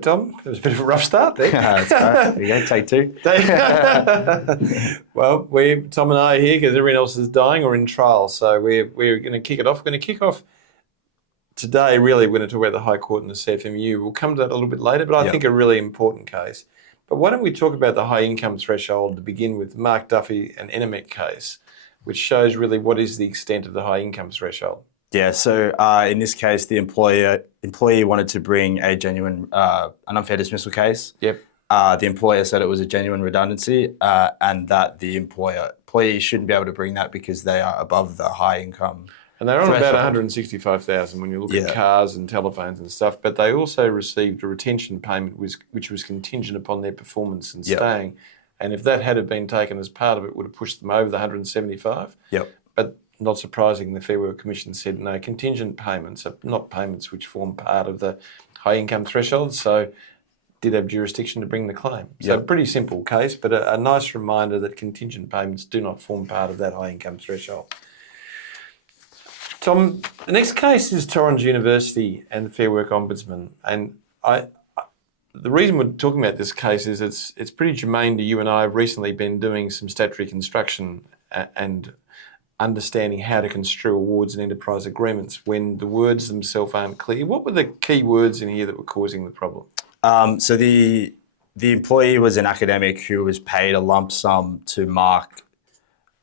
Tom, it was a bit of a rough start there. That's right. There you go, take two. Well, Tom and I are here because everyone else is dying or in trial. So we're going to kick it off. We're going to kick off today, really, we're going to talk about the High Court and the CFMEU. We'll come to that a little bit later, but I think a really important case. But why don't we talk about the high income threshold to begin with, the Mark Duffy and Enemec case, which shows really what is the extent of the high income threshold. Yeah, so in this case, the employee wanted to bring a genuine, an unfair dismissal case. Yep. The employer said it was a genuine redundancy and that the employee shouldn't be able to bring that because they are above the high income. And they're on about 165,000 when you look at cars and telephones and stuff, but they also received a retention payment which was contingent upon their performance and staying. And if that had been taken as part of it, would have pushed them over the 175. Yep. But not surprising, the Fair Work Commission said no, contingent payments are not payments which form part of the high income threshold, so did have jurisdiction to bring the claim. So a pretty simple case, but a nice reminder that contingent payments do not form part of that high income threshold. Tom, the next case is Torren University and the Fair Work Ombudsman. And the reason we're talking about this case is it's pretty germane to you and I. Have recently been doing some statutory construction and understanding how to construe awards and enterprise agreements when the words themselves aren't clear. What were the key words in here that were causing the problem? So the employee was an academic who was paid a lump sum to mark,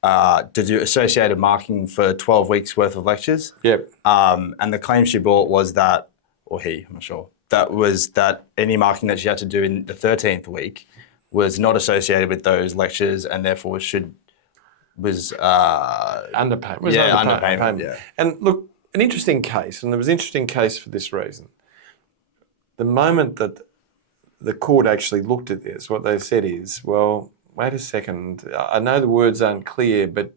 to do associated marking for 12 weeks worth of lectures. Yep. And the claim she brought was that, or he, I'm not sure, that was that any marking that she had to do in the 13th week was not associated with those lectures and therefore was underpayment. Underpayment. Yeah. And look, an interesting case, and it was an interesting case for this reason. The moment that the court actually looked at this, what they said is, well, wait a second, I know the words aren't clear, but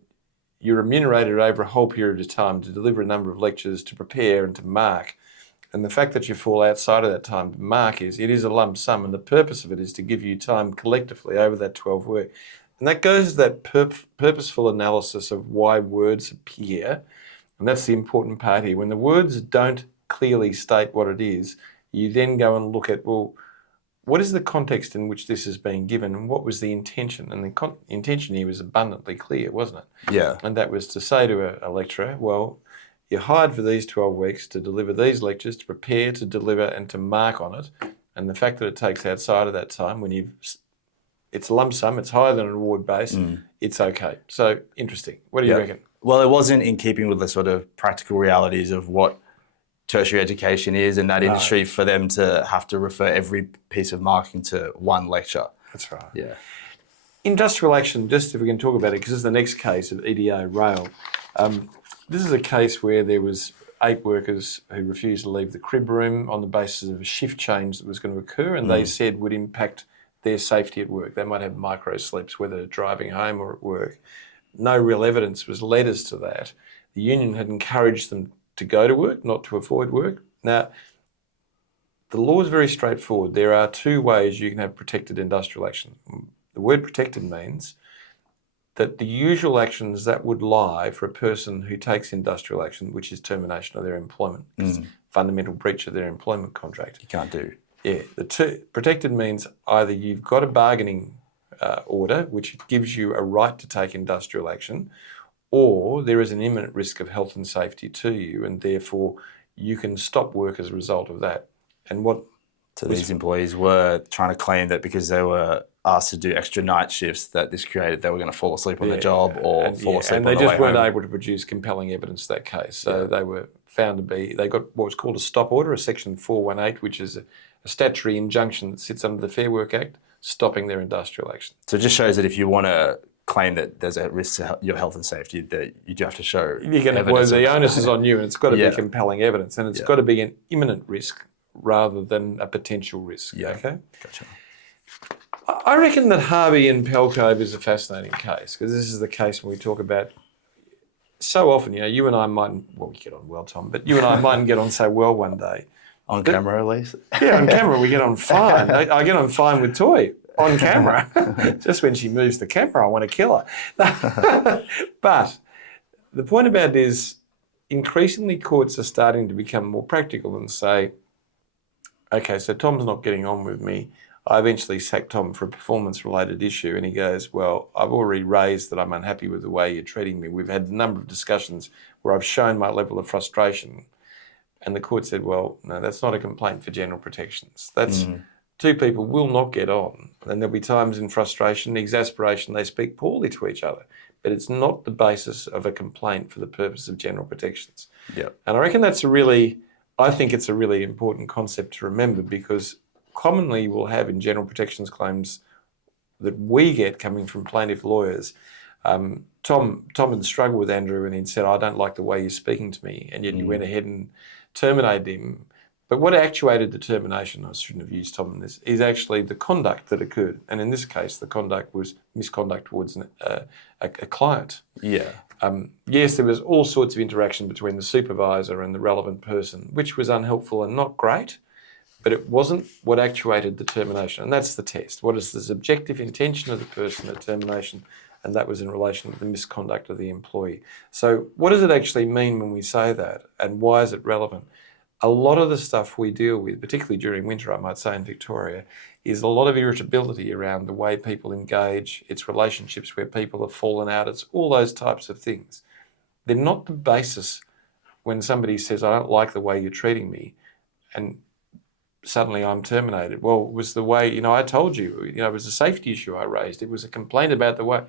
you're remunerated over a whole period of time to deliver a number of lectures, to prepare and to mark. And the fact that you fall outside of that time to mark it is a lump sum, and the purpose of it is to give you time collectively over that 12 week. And that goes to that purposeful analysis of why words appear. And that's the important part here. When the words don't clearly state what it is, you then go and look at, well, what is the context in which this is being given and what was the intention? And the intention here was abundantly clear, wasn't it? Yeah. And that was to say to a lecturer, well, you're hired for these 12 weeks to deliver these lectures, to prepare, to deliver and to mark on it. And the fact that it takes outside of that time when it's a lump sum, it's higher than an award base, it's okay. So interesting. What do you reckon? Well, it wasn't in keeping with the sort of practical realities of what tertiary education is in that industry for them to have to refer every piece of marking to one lecture. That's right. Yeah. Industrial action, just if we can talk about it, because this is the next case of EDA Rail. This is a case where there was 8 workers who refused to leave the crib room on the basis of a shift change that was going to occur, and they said would impact their safety at work. They might have micro sleeps, whether driving home or at work. No real evidence was led as to that. The union had encouraged them to go to work, not to avoid work. Now, the law is very straightforward. There are 2 ways you can have protected industrial action. The word protected means that the usual actions that would lie for a person who takes industrial action, which is termination of their employment, fundamental breach of their employment contract. You can't do. Yeah, protected means either you've got a bargaining order, which gives you a right to take industrial action, or there is an imminent risk of health and safety to you, and therefore you can stop work as a result of that. And So these employees were trying to claim that because they were asked to do extra night shifts, that this created they were going to fall asleep on the job or fall asleep on the way home. And they just weren't able to produce compelling evidence of that case. So they were found to be, they got what was called a stop order, a section 418, which is a statutory injunction that sits under the Fair Work Act, stopping their industrial action. So it just shows that if you want to claim that there's a risk to your health and safety, that you do have to show evidence. Well, the onus is on you, and it's got to be compelling evidence, and it's got to be an imminent risk rather than a potential risk. Yeah. Okay? Gotcha. I reckon that Harvey and Pelco is a fascinating case, because this is the case when we talk about, so often, you and I mightn't, well, we get on well, Tom, but you and I mightn't get on so well one day. On camera, at least? Yeah, on camera we get on fine. I get on fine with Toy on camera. Just when she moves the camera, I want to kill her. But the point about it is, increasingly courts are starting to become more practical and say, okay, so Tom's not getting on with me. I eventually sacked Tom for a performance-related issue, and he goes, well, I've already raised that I'm unhappy with the way you're treating me. We've had a number of discussions where I've shown my level of frustration. And the court said, well, no, that's not a complaint for general protections. That's two people will not get on. And there'll be times in frustration, exasperation, they speak poorly to each other. But it's not the basis of a complaint for the purpose of general protections. Yeah. And I reckon I think it's a really important concept to remember, because commonly we'll have in general protections claims that we get coming from plaintiff lawyers. Tom had struggled with Andrew and he'd said, I don't like the way you're speaking to me. And yet you went ahead and terminated him. But what actuated the termination, I shouldn't have used Tom in this, is actually the conduct that occurred. And in this case, the conduct was misconduct towards a client. Yeah. Yes, there was all sorts of interaction between the supervisor and the relevant person, which was unhelpful and not great, but it wasn't what actuated the termination. And that's the test. What is the subjective intention of the person at termination? And that was in relation to the misconduct of the employee. So what does it actually mean when we say that, and why is it relevant? A lot of the stuff we deal with, particularly during winter, I might say in Victoria, is a lot of irritability around the way people engage, it's relationships where people have fallen out, it's all those types of things. They're not the basis when somebody says, I don't like the way you're treating me, and suddenly I'm terminated. Well, it was the way, I told you, it was a safety issue I raised. It was a complaint about the way.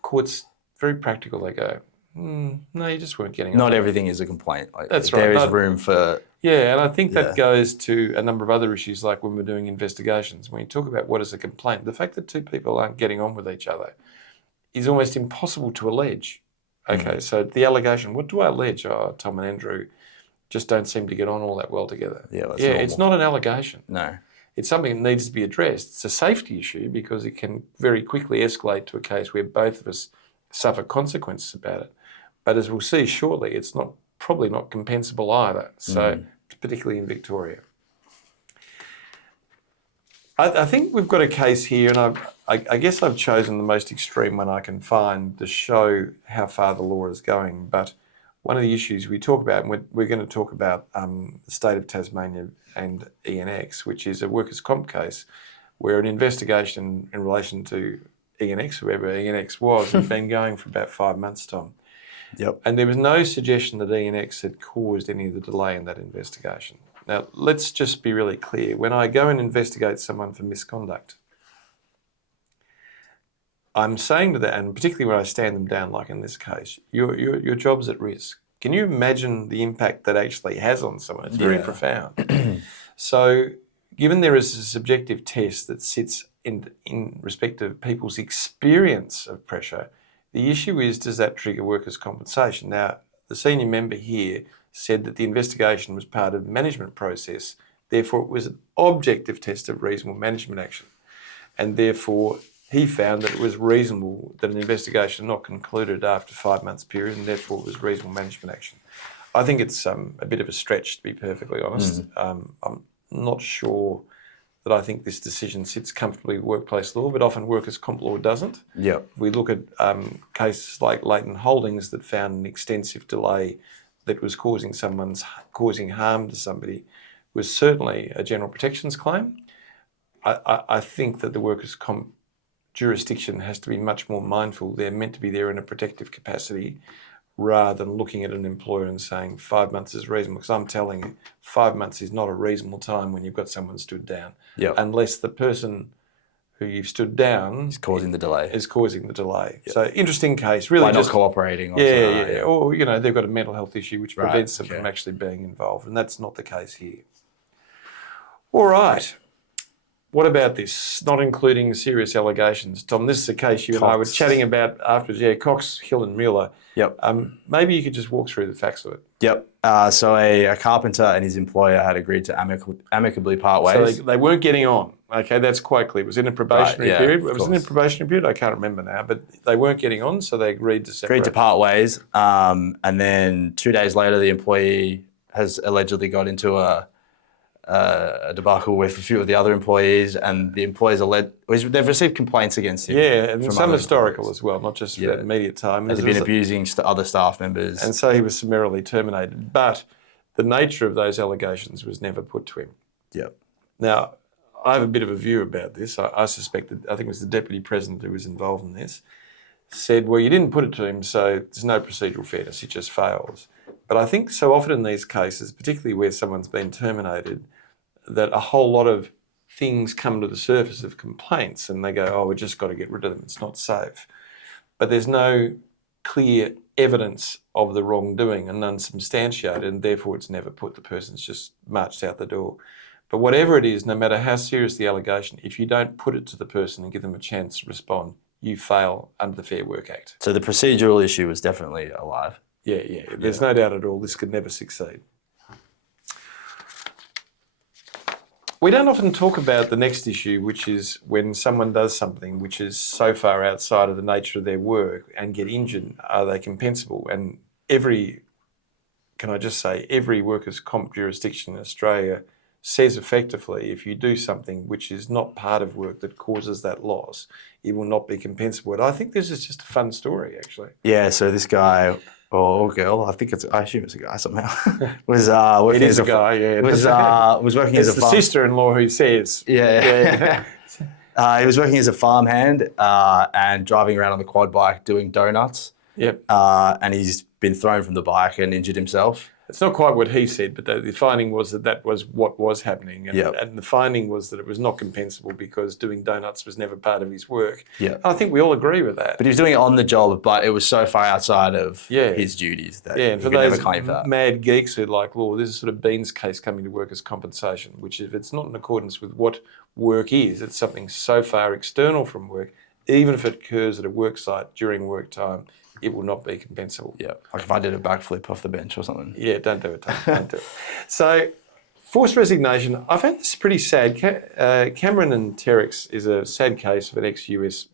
Courts, very practical, they go, no, you just weren't getting on. Not everything is a complaint. That's right. There is room for... Yeah, and I think that goes to a number of other issues, like when we're doing investigations. When you talk about what is a complaint, the fact that two people aren't getting on with each other is almost impossible to allege. Okay, so the allegation, what do I allege? Oh, Tom and Andrew just don't seem to get on all that well together. Yeah, that's normal. It's not an allegation. No. It's something that needs to be addressed. It's a safety issue because it can very quickly escalate to a case where both of us suffer consequences about it. But as we'll see shortly, it's probably not compensable either. So particularly in Victoria. I think we've got a case here, and I guess I've chosen the most extreme one I can find to show how far the law is going. But one of the issues we talk about, and we're going to talk about the state of Tasmania and ENX, which is a workers' comp case where an investigation in relation to ENX, whoever ENX was, had been going for about 5 months, Tom. Yep. And there was no suggestion that ENX had caused any of the delay in that investigation. Now, let's just be really clear. When I go and investigate someone for misconduct, I'm saying to that, and particularly when I stand them down, like in this case, your job's at risk. Can you imagine the impact that actually has on someone? It's very profound. So, given there is a subjective test that sits in respect of people's experience of pressure, the issue is, does that trigger workers' compensation? Now, the senior member here said that the investigation was part of the management process, therefore it was an objective test of reasonable management action. And therefore, he found that it was reasonable that an investigation not concluded after 5 months period, and therefore it was reasonable management action. I think it's a bit of a stretch, to be perfectly honest. I'm not sure that I think this decision sits comfortably with workplace law, but often workers' comp law doesn't. Yeah. We look at cases like Leighton Holdings that found an extensive delay that was causing harm to somebody, was certainly a general protections claim. I think that the workers' comp jurisdiction has to be much more mindful. They're meant to be there in a protective capacity rather than looking at an employer and saying 5 months is reasonable. Because I'm telling you, 5 months is not a reasonable time when you've got someone stood down. Yep. Unless the person who you've stood down is causing the delay. Yep. So interesting case. Really, by not cooperating. Or yeah. Or they've got a mental health issue which prevents them from actually being involved, and that's not the case here. All right. What about this? Not including serious allegations. Tom, this is a case you and I were chatting about afterwards. Yeah, Cox, Hill and Mueller. Yep. Maybe you could just walk through the facts of it. Yep. So a carpenter and his employer had agreed to amicably part ways. So they weren't getting on. Okay, that's quite clear. It was in a probationary period. It was in a probationary period. I can't remember now, but they weren't getting on, so they agreed to separate. Agreed to part ways. And then 2 days later, the employee has allegedly got into a debacle with a few of the other employees, and the employees they've received complaints against him. Yeah, and some historical as well, not just for immediate time. He's been abusing other staff members. And so he was summarily terminated. But the nature of those allegations was never put to him. Yep. Now, I have a bit of a view about this. I suspect that, I think it was the Deputy President who was involved in this, said, well, you didn't put it to him, so there's no procedural fairness, it just fails. But I think so often in these cases, particularly where someone's been terminated, that a whole lot of things come to the surface of complaints and they go, oh, we've just got to get rid of them, it's not safe. But there's no clear evidence of the wrongdoing and unsubstantiated, and therefore it's never put. The person's just marched out the door. But whatever it is, no matter how serious the allegation, if you don't put it to the person and give them a chance to respond, you fail under the Fair Work Act. So the procedural issue was definitely alive. Yeah. There's no doubt at all this could never succeed. We don't often talk about the next issue, which is when someone does something which is so far outside of the nature of their work and get injured, are they compensable? And every workers' comp jurisdiction in Australia says effectively, if you do something which is not part of work that causes that loss, it will not be compensable. And I think this is just a fun story, actually. Yeah, so this guy or girl, I assume it's a guy somehow, was working It is as a guy, yeah. was working as It's a the sister-in-law who says. Yeah. He was working as a farmhand and driving around on the quad bike doing donuts. Yep. And he's been thrown from the bike and injured himself. It's not quite what he said, but the finding was that was what was happening. And, Yep. and the finding was that it was not compensable because doing donuts was never part of his work. Yeah. I think we all agree with that. But he was doing it on the job, but it was so far outside of his duties that and for he could never those claim for that. mad geeks who like law, this is sort of Bean's case coming to workers' compensation, which if it's not in accordance with what work is, it's something so far external from work, even if it occurs at a work site during work time, it will not be compensable. Yeah, like if I did a backflip off the bench or something. Yeah, don't do it. Don't do it. So, forced resignation, I found this pretty sad. Cameron and Terex is a sad case of an ex-US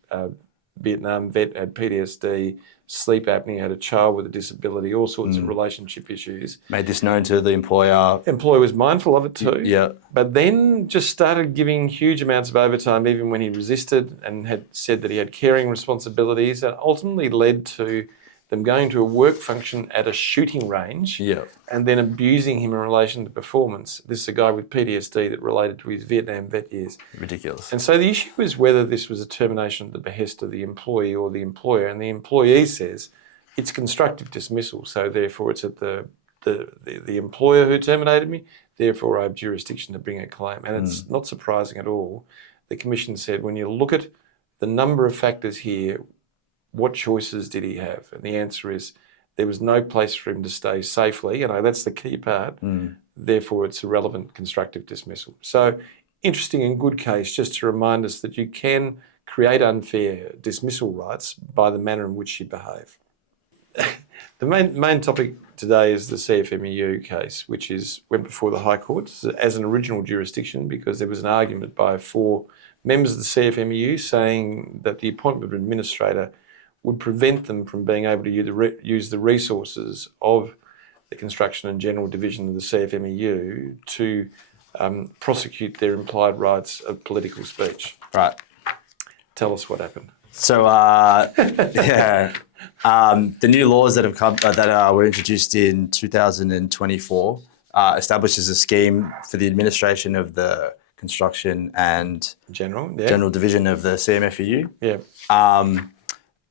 Vietnam vet, had PTSD, sleep apnea, had a child with a disability, all sorts of relationship issues. Made this known to the employer. Employer was mindful of it too. Yeah. But then just started giving huge amounts of overtime even when he resisted, and had said that he had caring responsibilities, and ultimately led to them going to a work function at a shooting range and then abusing him in relation to performance. This is a guy with PTSD that related to his Vietnam vet years. Ridiculous. And so the issue is whether this was a termination at the behest of the employee or the employer, and the employee says it's constructive dismissal, so therefore it's at the employer who terminated me, therefore I have jurisdiction to bring a claim. And it's not surprising at all. The Commission said when you look at the number of factors here, what choices did he have? And the answer is there was no place for him to stay safely. And that's the key part. Therefore, it's a relevant constructive dismissal. So interesting and good case, just to remind us that you can create unfair dismissal rights by the manner in which you behave. The main topic today is the CFMEU case, which went before the High Court as an original jurisdiction because there was an argument by 4 members of the CFMEU saying that the appointment of an administrator would prevent them from being able to use the resources of the Construction and General Division of the CFMEU to prosecute their implied rights of political speech. Right. Tell us what happened. So, the new laws that have come that were introduced in 2024 establishes a scheme for the administration of the Construction and General Division of the CMFEU. Yeah.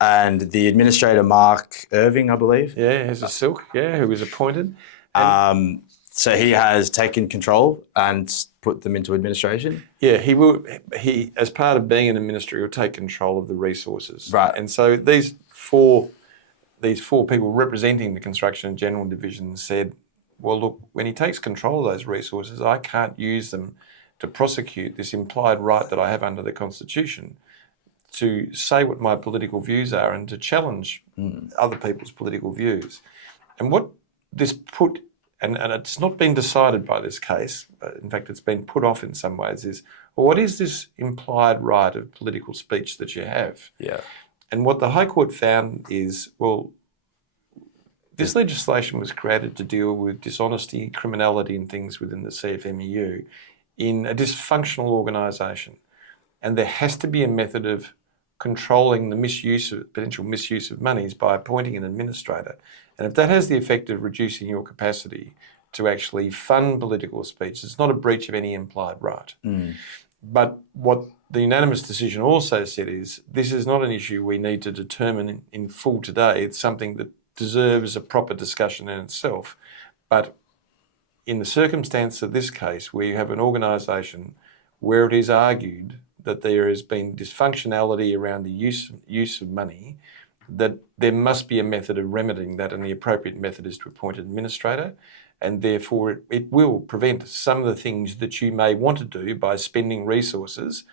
And the administrator, Mark Irving, I believe. Yeah, has a silk, who was appointed. So he has taken control and put them into administration. Yeah, he as part of being an administrator, will take control of the resources. Right. And so these four people representing the Construction and General Division said, well, look, when he takes control of those resources, I can't use them to prosecute this implied right that I have under the Constitution to say what my political views are and to challenge other people's political views. And what this put, and it's not been decided by this case, in fact it's been put off in some ways, is, well, what is this implied right of political speech that you have? Yeah. And what the High Court found is, well, this legislation was created to deal with dishonesty, criminality and things within the CFMEU in a dysfunctional organisation. And there has to be a method of controlling the potential misuse of monies by appointing an administrator. And if that has the effect of reducing your capacity to actually fund political speech. It's not a breach of any implied right. But what the unanimous decision also said is this is not an issue we need to determine in full today. It's something that deserves a proper discussion in itself. But in the circumstance of this case, where you have an organisation where it is argued that there has been dysfunctionality around the use of money, that there must be a method of remedying that, and the appropriate method is to appoint an administrator, and therefore it will prevent some of the things that you may want to do by spending resources,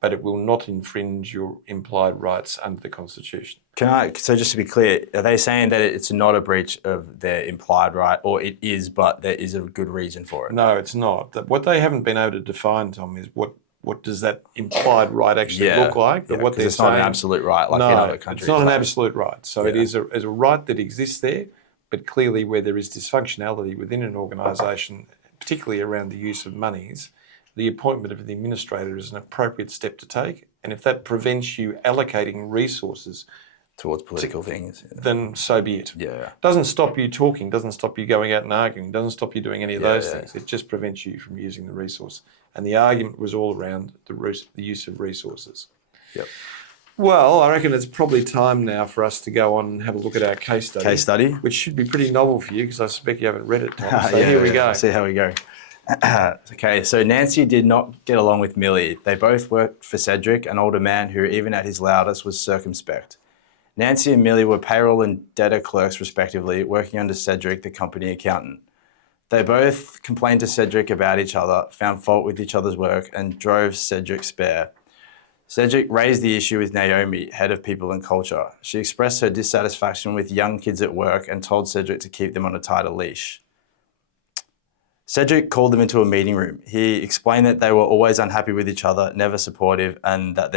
but it will not infringe your implied rights under the Constitution. So just to be clear, are they saying that it's not a breach of their implied right, or it is, but there is a good reason for it? No, it's not. What they haven't been able to define, Tom, is what does that implied right actually look like? But what it's not an absolute right like in other countries. It's not an absolute right. So it is a right that exists there, but clearly where there is dysfunctionality within an organisation, particularly around the use of monies, the appointment of the administrator is an appropriate step to take. And if that prevents you allocating resources towards political things, then so be it. Yeah. Doesn't stop you talking, doesn't stop you going out and arguing, doesn't stop you doing any of those things. It just prevents you from using the resource. And the argument was all around the use of resources. Yep. Well, I reckon it's probably time now for us to go on and have a look at our case study. Which should be pretty novel for you because I suspect you haven't read it, Tom. So here we go. See how we go. Okay, so Nancy did not get along with Millie. They both worked for Cedric, an older man who, even at his loudest, was circumspect. Nancy and Millie were payroll and debtor clerks, respectively, working under Cedric, the company accountant. They both complained to Cedric about each other, found fault with each other's work, and drove Cedric spare. Cedric raised the issue with Naomi, head of people and culture. She expressed her dissatisfaction with young kids at work and told Cedric to keep them on a tighter leash. Cedric called them into a meeting room. He explained that they were always unhappy with each other, never supportive, and that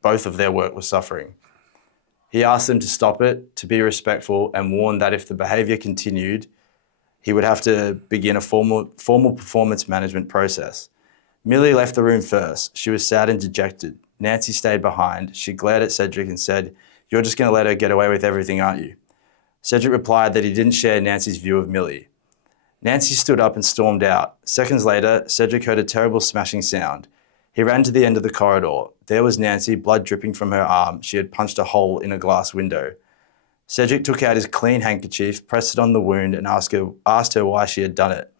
both of their work was suffering. He asked them to stop it, to be respectful, and warned that if the behaviour continued, he would have to begin a formal performance management process. Millie left the room first. She was sad and dejected. Nancy stayed behind. She glared at Cedric and said, "You're just going to let her get away with everything, aren't you?" Cedric replied that he didn't share Nancy's view of Millie. Nancy stood up and stormed out. Seconds later, Cedric heard a terrible smashing sound. He ran to the end of the corridor. There was Nancy, blood dripping from her arm. She had punched a hole in a glass window. Cedric took out his clean handkerchief, pressed it on the wound, and asked her why she had done it.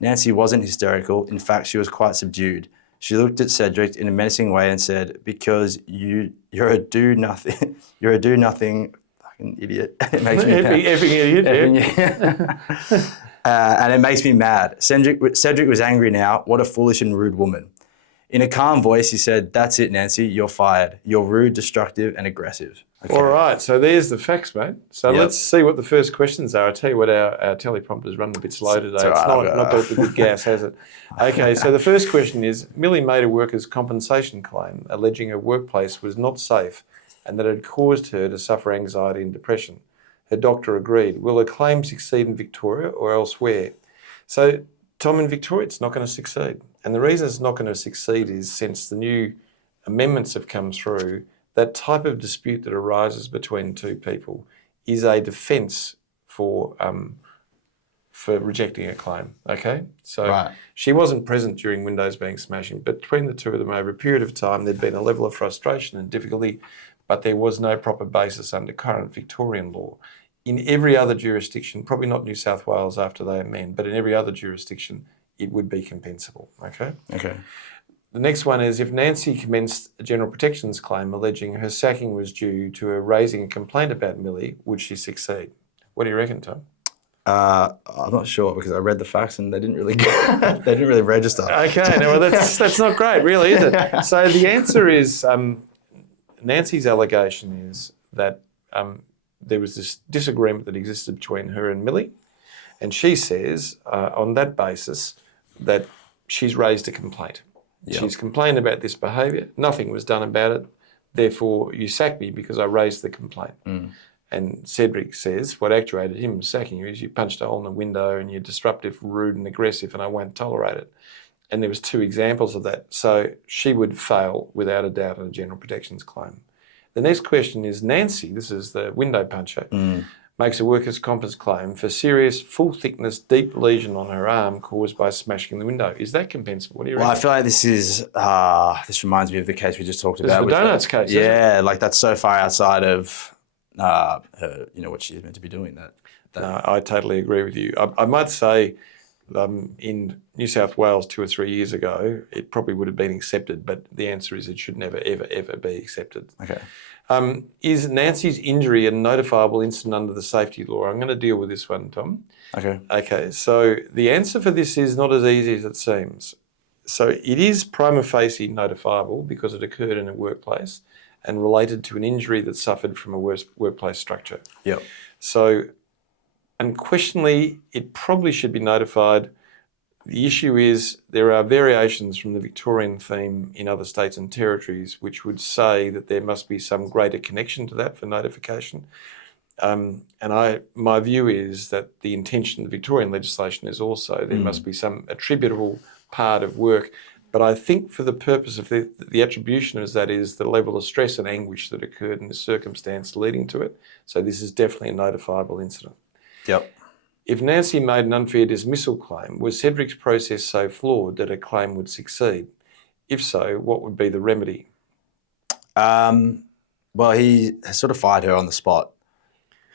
Nancy wasn't hysterical. In fact, she was quite subdued. She looked at Cedric in a menacing way and said, "Because you're a do-nothing, you're a do-nothing fucking idiot." It makes me idiot. And it makes me mad. Cedric was angry now. What a foolish and rude woman. In a calm voice, he said, "That's it, Nancy. You're fired. You're rude, destructive, and aggressive." Okay. All right, so there's the facts, mate. So let's see what the first questions are. I'll tell you what, our teleprompter's running a bit slow today. It's not built with good gas, has it? Okay, so the first question is, Millie made a worker's compensation claim, alleging her workplace was not safe and that it had caused her to suffer anxiety and depression. Her doctor agreed. Will her claim succeed in Victoria or elsewhere? So, Tom, in Victoria, it's not going to succeed. And the reason it's not going to succeed is since the new amendments have come through, that type of dispute that arises between two people is a defence for rejecting a claim, okay? So She wasn't present during windows being smashing, but between the two of them over a period of time, there'd been a level of frustration and difficulty, but there was no proper basis under current Victorian law. In every other jurisdiction, probably not New South Wales after they amend, but in every other jurisdiction, it would be compensable, okay? Okay. The next one is, if Nancy commenced a general protections claim alleging her sacking was due to her raising a complaint about Millie, would she succeed? What do you reckon, Tom? I'm not sure because I read the facts and they didn't really register. Okay, no, well that's not great, really, is it? So the answer is Nancy's allegation is that there was this disagreement that existed between her and Millie, and she says on that basis that she's raised a complaint. Yep. She's complained about this behaviour. Nothing was done about it. Therefore, you sacked me because I raised the complaint. And Cedric says what actuated him sacking you is you punched a hole in the window and you're disruptive, rude and aggressive and I won't tolerate it. And there was two examples of that. So she would fail without a doubt on a general protections claim. The next question is Nancy, this is the window puncher, makes a workers' compens claim for serious, full-thickness, deep lesion on her arm caused by smashing the window. Is that compensable? What do you reckon? Well, I feel like this reminds me of the case we just talked This about. is the donuts case, isn't it? Yeah, like that's so far outside of her, what she's meant to be doing. No, I totally agree with you. I might say in New South Wales 2 or 3 years ago, it probably would have been accepted, but the answer is it should never, ever, ever be accepted. Okay. Is Nancy's injury a notifiable incident under the safety law? I'm going to deal with this one, Tom. Okay. Okay, so the answer for this is not as easy as it seems. So it is prima facie notifiable because it occurred in a workplace and related to an injury that suffered from a workplace structure. Yep. So unquestionably, it probably should be notified. The issue is there are variations from the Victorian theme in other states and territories which would say that there must be some greater connection to that for notification. My view is that the intention of the Victorian legislation is also there must be some attributable part of work. But I think for the purpose of the attribution as that is the level of stress and anguish that occurred in the circumstance leading to it. So this is definitely a notifiable incident. Yep. If Nancy made an unfair dismissal claim, was Cedric's process so flawed that a claim would succeed? If so, what would be the remedy? Well, he has sort of fired her on the spot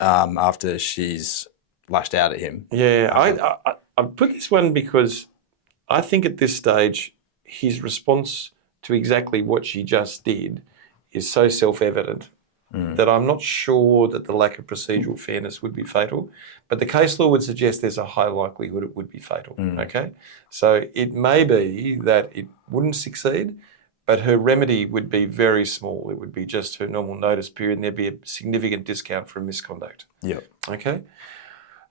after she's lashed out at him. Yeah, I put this one because I think at this stage, his response to exactly what she just did is so self-evident that I'm not sure that the lack of procedural fairness would be fatal, but the case law would suggest there's a high likelihood it would be fatal, okay? So it may be that it wouldn't succeed, but her remedy would be very small. It would be just her normal notice period and there'd be a significant discount for misconduct. Yep. Okay?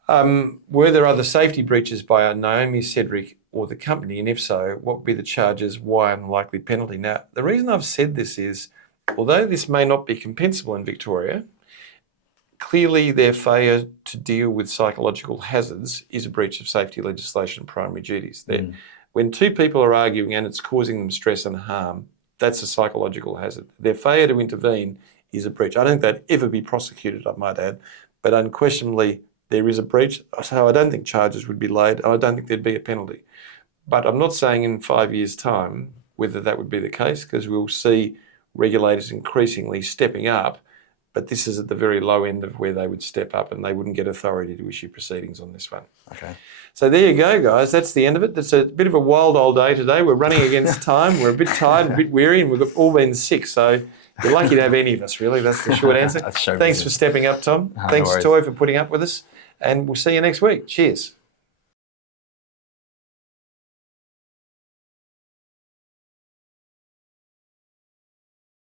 Were there other safety breaches by Naomi, Cedric or the company? And if so, what would be the charges, why and likely penalty? Now, the reason I've said this is, although this may not be compensable in Victoria, clearly their failure to deal with psychological hazards is a breach of safety legislation primary duties. When two people are arguing and it's causing them stress and harm, that's a psychological hazard. Their failure to intervene is a breach. I don't think they'd ever be prosecuted, I might add, but unquestionably there is a breach. So I don't think charges would be laid. I don't think there'd be a penalty. But I'm not saying in 5 years' time whether that would be the case, because we'll see regulators increasingly stepping up, but this is at the very low end of where they would step up and they wouldn't get authority to issue proceedings on this one. Okay. So there you go, guys. That's the end of it. It's a bit of a wild old day today. We're running against time. We're a bit tired, a bit weary, and we've all been sick. So you're lucky to have any of us, really. That's the short answer. Thanks for stepping up, Tom. Thanks, worries. Toy, for putting up with us. And we'll see you next week. Cheers.